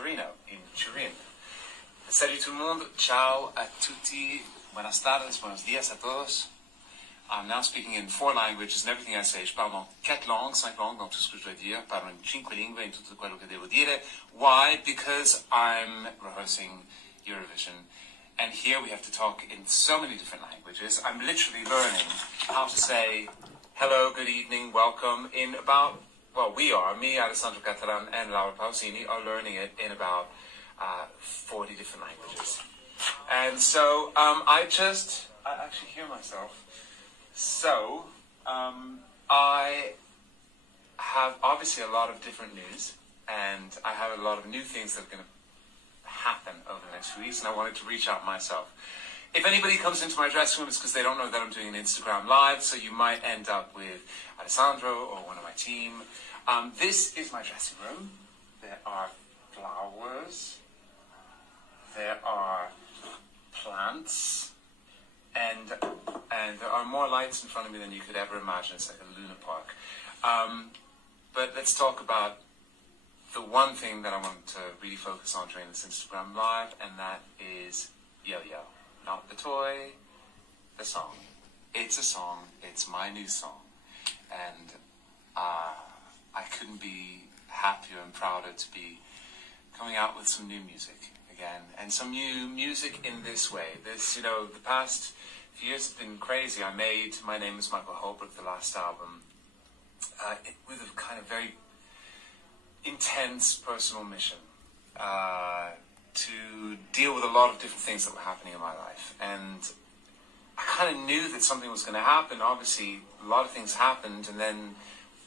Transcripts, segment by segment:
Torino, in Turin. Salut tout le monde, ciao a tutti, buenas tardes, buenos días a todos. I'm now speaking in 4 languages and everything I say. Je parle dans 4 langues, 5 langues dans tout ce que je dois dire. Parlo in 5 lingue in tutto quello che devo dire. Why? Because I'm rehearsing Eurovision. And here we have to talk in so many different languages. I'm literally learning how to say hello, good evening, welcome in about, well, we are, me, Alessandro Catalan, and Laura Pausini are learning it in about 40 different languages. And so I actually hear myself. So I have obviously a lot of different news, and I have a lot of new things that are going to happen over the next few weeks, and I wanted to reach out myself. If anybody comes into my dressing room, it's because they don't know that I'm doing an Instagram live, so you might end up with Alessandro or one of my team. This is my dressing room. There are flowers. There are plants. And there are more lights in front of me than you could ever imagine. It's like a Luna Park. But let's talk about the one thing that I want to really focus on during this Instagram live, and that is Yo-Yo. Not the toy, the song. It's a song. It's my new song. And I couldn't be happier and prouder to be coming out with some new music again. And some new music in this way. This, you know, the past few years have been crazy. I made My Name is Michael Holbrook, the last album, with a kind of very intense personal mission to deal with a lot of different things that were happening in my life. And I kind of knew that something was going to happen. Obviously, a lot of things happened, and then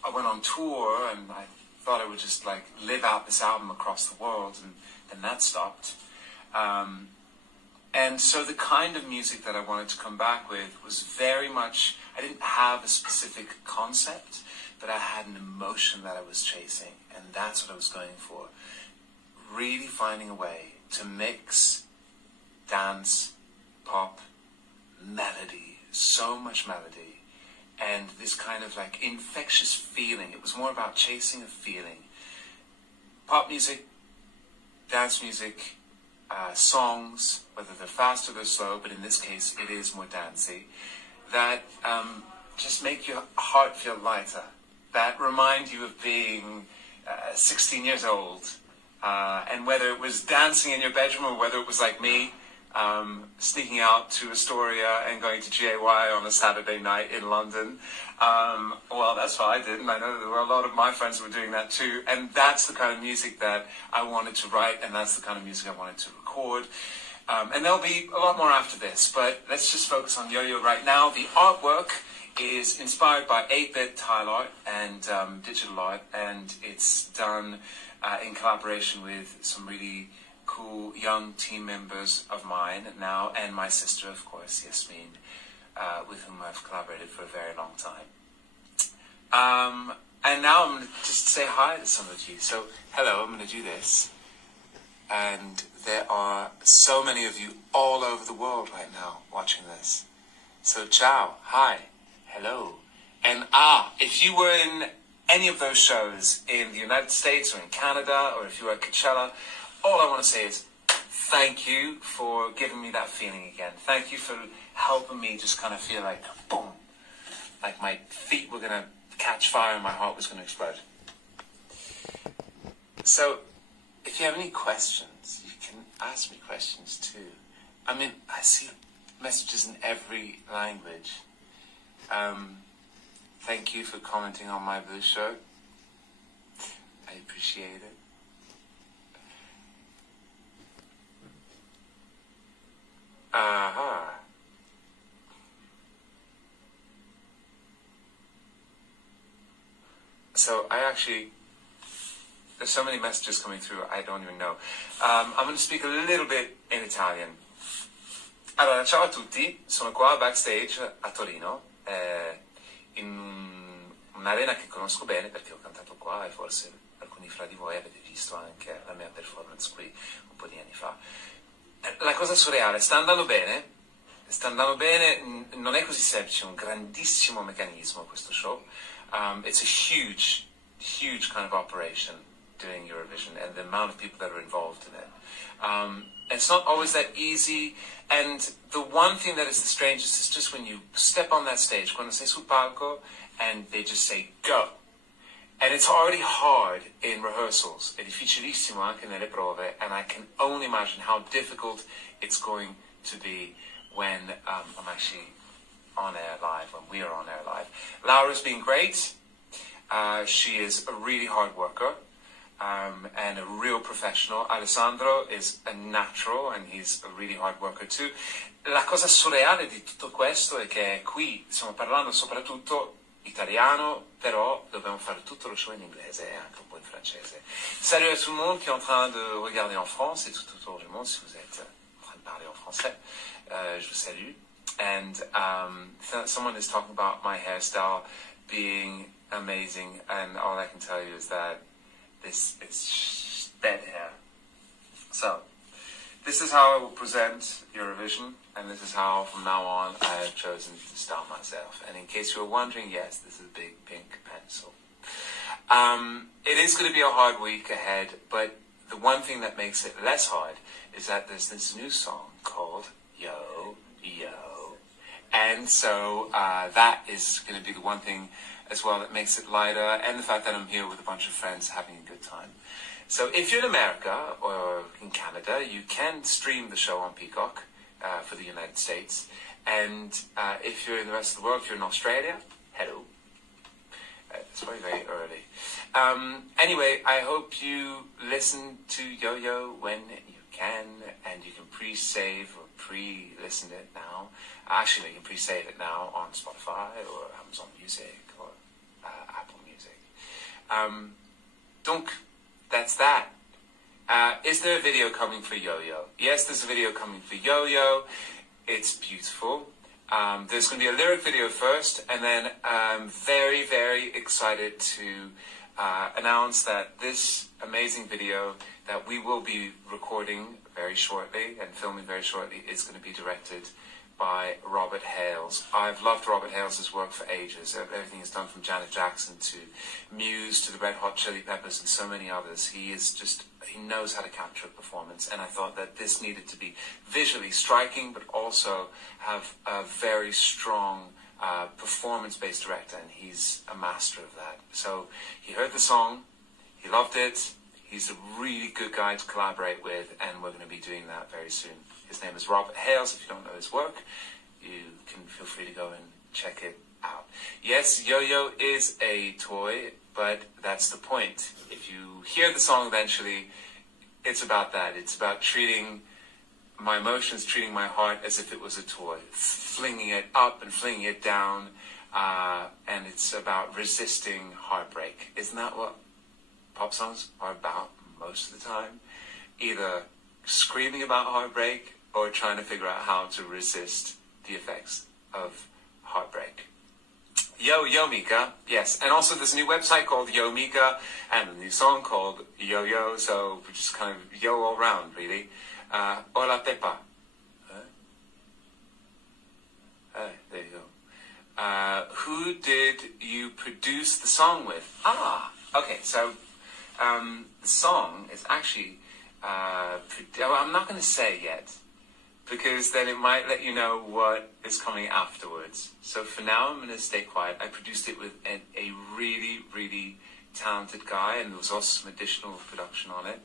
I went on tour, and I thought I would just like live out this album across the world, and then that stopped. And so the kind of music that I wanted to come back with was very much, I didn't have a specific concept, but I had an emotion that I was chasing, and that's what I was going for. Really finding a way to mix dance, pop, melody, so much melody, and this kind of like infectious feeling. It was more about chasing a feeling. Pop music, dance music, songs, whether they're fast or they're slow, but in this case it is more dancey, that just make your heart feel lighter, that remind you of being 16 years old, and whether it was dancing in your bedroom or whether it was like me, sneaking out to Astoria and going to GAY on a Saturday night in London. Well, that's what I did, and I know there were a lot of my friends who were doing that too, and that's the kind of music that I wanted to write, and that's the kind of music I wanted to record. And there'll be a lot more after this, but let's just focus on Yo-Yo right now. The artwork is inspired by 8-bit tile art and digital art, and it's done in collaboration with some really cool young team members of mine now, and my sister, of course, Yasmin, with whom I've collaborated for a very long time. And now I'm going to just say hi to some of you. So, hello, I'm going to do this. And there are so many of you all over the world right now watching this. So, ciao, hi, hello. And if you were in any of those shows in the United States or in Canada, or if you were at Coachella, all I want to say is thank you for giving me that feeling again. Thank you for helping me just kind of feel like, boom, like my feet were going to catch fire and my heart was going to explode. So, if you have any questions, you can ask me questions too. I mean, I see messages in every language. Thank you for commenting on my blue shirt. I appreciate it. Aha. So there's so many messages coming through, I don't even know. I'm going to speak a little bit in Italian. Allora, ciao a tutti, sono qua backstage a Torino, in un'arena che conosco bene perché ho cantato qua e forse alcuni fra di voi avete visto anche la mia performance qui un po' di anni fa. La cosa surreale, sta andando bene, non è così semplice, è un grandissimo meccanismo questo show. It's a huge kind of operation. doing Eurovision and the amount of people that are involved in it. It's not always that easy, and the one thing that is the strangest is just when you step on that stage, quando sei sul palco, and they just say, go. And it's already hard in rehearsals, è difficilissimo anche nelle prove, and I can only imagine how difficult it's going to be when I'm actually on air live, when we are on air live. Laura's been great. She is a really hard worker and a real professional. Alessandro is a natural and he's a really hard worker too. La cosa surreale di tutto questo è che qui stiamo parlando soprattutto italiano, però dobbiamo fare tutto lo show in inglese e anche un po' in francese. Salut à tout le monde qui est en train de regarder en France et tout autour du monde, si vous êtes en train de parler en français, je vous salue. And someone is talking about my hairstyle being amazing, and all I can tell you is that this is dead hair. So, this is how I will present Eurovision, and this is how, from now on, I have chosen to style myself. And in case you were wondering, yes, this is a big pink pencil. It is going to be a hard week ahead, but the one thing that makes it less hard is that there's this new song called Yo, Yo. And so that is going to be the one thing as well that makes it lighter, and the fact that I'm here with a bunch of friends having a good time. So if you're in America or in Canada, you can stream the show on Peacock for the United States. And if you're in the rest of the world, if you're in Australia, hello. It's very, very early. Anyway, I hope you listen to Yo-Yo when you can, and you can pre-save or pre-listen it now. Actually, you can pre-save it now on Spotify or Amazon Music or Apple Music. Donc, that's that. Is there a video coming for Yo-Yo? Yes, there's a video coming for Yo-Yo. It's beautiful. There's going to be a lyric video first, and then I'm very, very excited to announce that this amazing video that we will be recording very shortly and filming very shortly is going to be directed by Robert Hales. I've loved Robert Hales' work for ages. Everything he's done from Janet Jackson to Muse to the Red Hot Chili Peppers and so many others. He knows how to capture a performance, and I thought that this needed to be visually striking but also have a very strong performance-based director, and he's a master of that. So he heard the song, he loved it, he's a really good guy to collaborate with, and we're going to be doing that very soon. His name is Robert Hales. If you don't know his work, you can feel free to go and check it out. Yes, Yo-Yo is a toy, but that's the point. If you hear the song eventually, it's about that. It's about treating my emotions, treating my heart as if it was a toy, flinging it up and flinging it down, and it's about resisting heartbreak. Isn't that what pop songs are about most of the time? Either screaming about heartbreak or trying to figure out how to resist the effects of heartbreak. Yo, Yo, Mika. Yes, and also there's a new website called Yo, Mika, and a new song called Yo, Yo, so we're just kind of yo all round, really. Hola, Pepa. There you go. Who did you produce the song with? Okay, so the song is actually, I'm not going to say yet, because then it might let you know what is coming afterwards. So for now, I'm going to stay quiet. I produced it with a really, really talented guy, and there was also some additional production on it.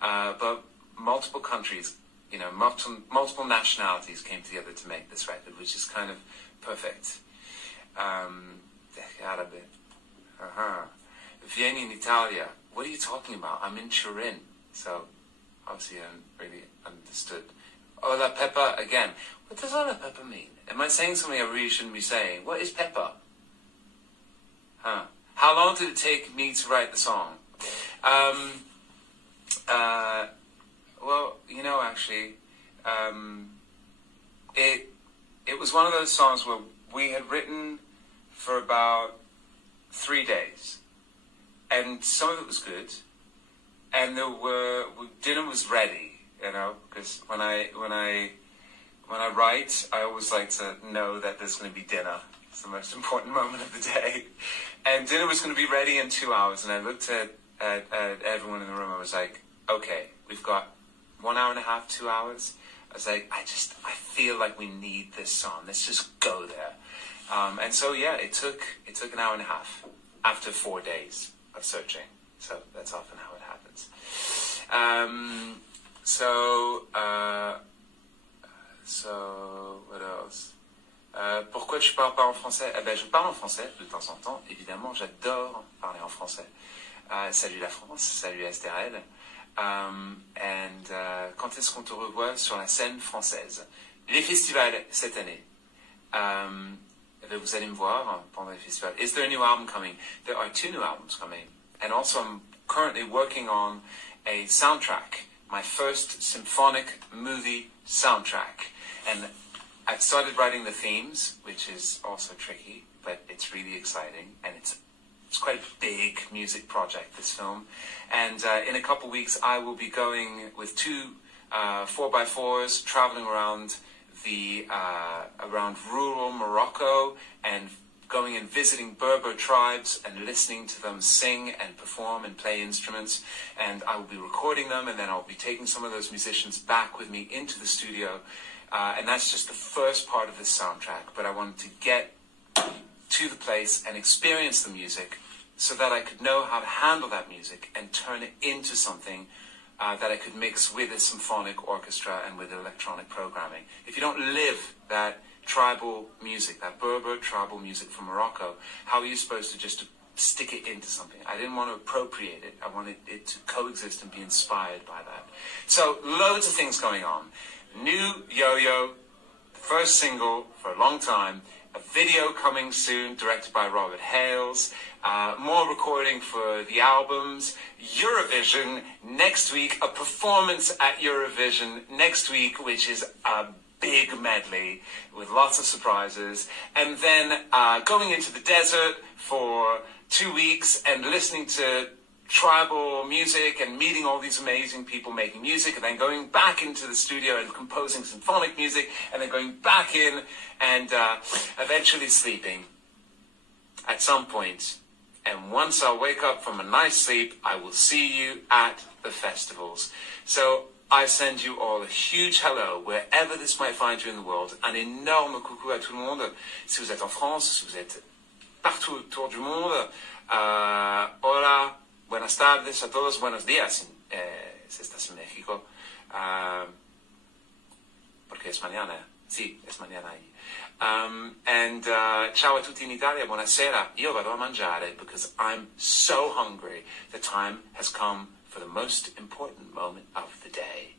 But multiple countries, multiple nationalities came together to make this record, which is kind of perfect. Vieni in Italia. What are you talking about? I'm in Turin. So obviously I haven't really understood. Hola, Peppa, again. What does hola, Peppa mean? Am I saying something I really shouldn't be saying? What is Peppa? How long did it take me to write the song? Well, actually, it was one of those songs where we had written for about 3 days, and some of it was good, and dinner was ready, because when I write, I always like to know that there's going to be dinner. It's the most important moment of the day, and dinner was going to be ready in 2 hours, and I looked at at everyone in the room. I was like, okay, we've got 1 hour and a half, 2 hours. I was like, I feel like we need this song. Let's just go there. And so, yeah, it took an hour and a half after 4 days of searching. So that's often how it happens. So what else? Pourquoi je parle pas en français? Eh ben, je parle en français de temps en temps, évidemment. J'adore parler en français. Salut la France, salut Estérel. Quand est-ce qu'on te revoit sur la scène française? Les festivals cette année. Vous allez me voir pendant les festivals. Is there a new album coming? There are 2 new albums coming. And also I'm currently working on a soundtrack, my first symphonic movie soundtrack. And I've started writing the themes, which is also tricky, but it's really exciting. And it's quite a big music project, this film. And in a couple of weeks, I will be going with 2 4x4s, traveling around around rural Morocco and going and visiting Berber tribes and listening to them sing and perform and play instruments. And I will be recording them, and then I'll be taking some of those musicians back with me into the studio. And that's just the first part of this soundtrack. But I wanted to get to the place and experience the music so that I could know how to handle that music and turn it into something that I could mix with a symphonic orchestra and with electronic programming. If you don't live that tribal music, that Berber tribal music from Morocco, how are you supposed to just stick it into something? I didn't want to appropriate it. I wanted it to coexist and be inspired by that. So loads of things going on. New Yo-Yo, first single for a long time, a video coming soon directed by Robert Hales, more recording for the albums, Eurovision next week, a performance at Eurovision next week, which is a big medley with lots of surprises, and then going into the desert for 2 weeks and listening to tribal music and meeting all these amazing people making music, and then going back into the studio and composing symphonic music, and then going back in and eventually sleeping at some point. And once I wake up from a nice sleep, I will see you at the festivals. So I send you all a huge hello, wherever this might find you in the world. Un énorme coucou à tout le monde. Si vous êtes en France, si vous êtes partout autour du monde. Hola, buenas tardes a todos, buenos días, si estás en México. Porque es mañana. Sì, es mañana ahí. Ciao a tutti in Italia, buonasera. Io vado a mangiare because I'm so hungry. The time has come for the most important moment of the day.